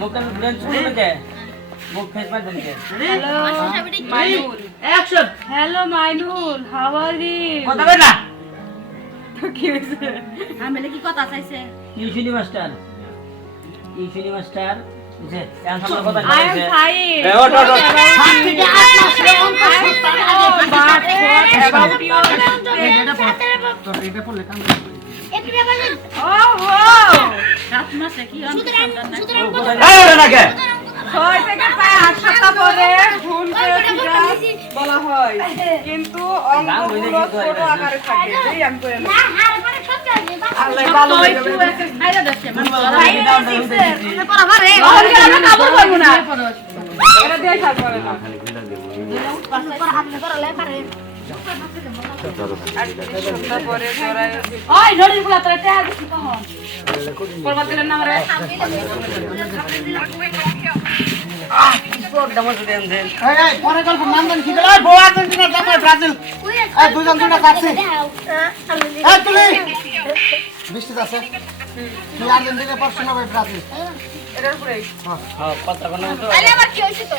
মুখখান brain ছুটে কে মুখ face মার দেন কে hello Mainul action hello Mainul how are you কথা বল না তো কি হইছে আমি কি কথা চাইছে ইউশনি মাস্টার বুঝে এখন আমরা কথা আই এম বলছে ফাইন এ ওঠ ওঠ হাত থেকে হাত মাসলে অন about your এটা পড়লে কাম ওহো হাত মাসে কি অন এই ওঠ না কে ছয় থেকে প্রায় 8 সপ্তাহ পরে ভুল করে বলা হয় কিন্তু অঙ্কগুলো ছোট আকারে থাকে এই আমি কই না আল্লাহ ভালো হয়ে যাবে আইরা দেখে মানে পড়া পারে আমরা কাবুল করব না এটা দিয়ে কাজ করে না ওই নড়ি গুলা তোরা তে আগে কি কহন পরবর্তীর নাম রে স্পোর্ট ডামস দেন দেন এই পরে গল্প নামদান কি করে বউ আর্জেন্টিনা জামাই ব্রাজিল এই দুজন দুটা কাটছে এই তুলি বৃষ্টি আছে কি আর্জেন্টিনা পড়ছনা ভাই ব্রাজিল এটার উপরে হ্যাঁ কথা কোন তো আরে আবার কি হইছে তো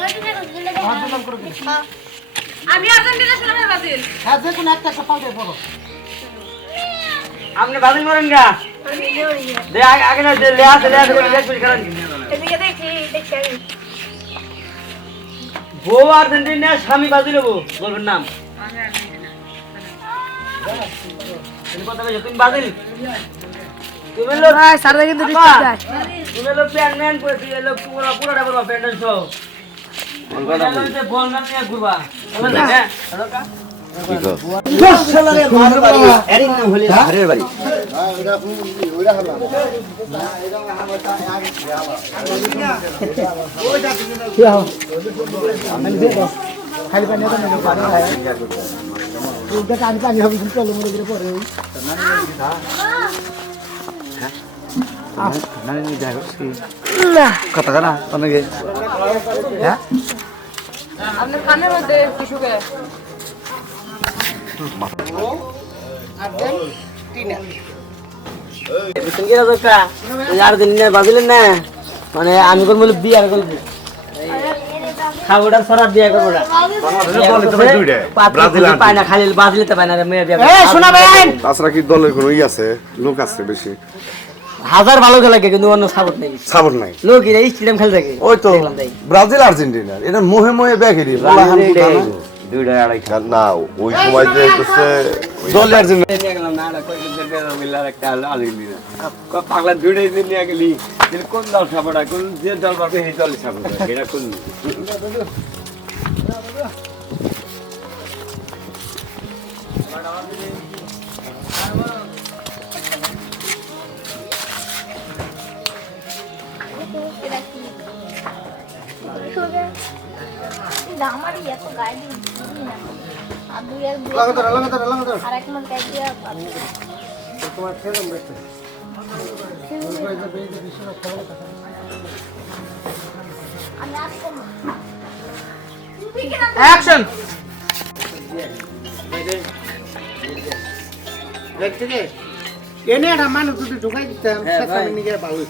আর্জেন্টিনা করে দিন আমি আর্জেন্টিনা শুনে ব্রাজিল হ্যাঁ যে কোন একটা পাল্টে পড়ো আপনি বাজিং করেন গা দে আগে না দে লে আসে করে দেখ করেন এদিকে দেখি বউ আর্জেন্টিনা স্বামী বাজি লবো বলবেন নাম তুমি কথা বলছো তুমি বাজিল তুমি লোক ভাই সারা কিন্তু ডিস্টার্ব যায় তুমি লোক প্যান ম্যান করে তুই লোক পুরোটা করবা প্যান্ডেল শো বল না নিয়ে ঘুরবা বলেন না হ্যাঁ কা খালি পানি তো না পানি খায় ওটা পানি পানি হবে চলো মরে গেলে পরে কথা না অনেকে হ্যাঁ আপনার কানের মধ্যে কিছু কে মানে আমি করবো বিয়ার করবো খাবোটা সরার বিয়া করবো পায় না খালি বাজলিতে পায় না মেয়ে বিয়া তাছাড়া কি দলের কোনো আছে লোক আছে বেশি হাজার ভালো খেলা কিন্তু অন্য সাপোর্ট নেই সাপোর্ট নাই লোক এই স্টেডিয়াম খেলে থাকে ওই তো ব্রাজিল আর্জেন্টিনা এটা মোহে মোহে ব্যাগেরই না ওই সময় যে হচ্ছে দল আর্জেন্টিনা পাগলা দুইটাই দিন নিয়ে গেলি কোন দল সাপোর্ট কোন যে দল পাবে সেই দল সাপোর্ট এটা কোন আমার এত গাড়ি আর দুই আর আর এক মন গাড়ি দিয়া তোমার খেলাম দেখতে আমি আসবো অ্যাকশন দেখতে দে এনে একটা মানুষ যদি ঢুকাই দিতাম সেটা নিয়ে ভালো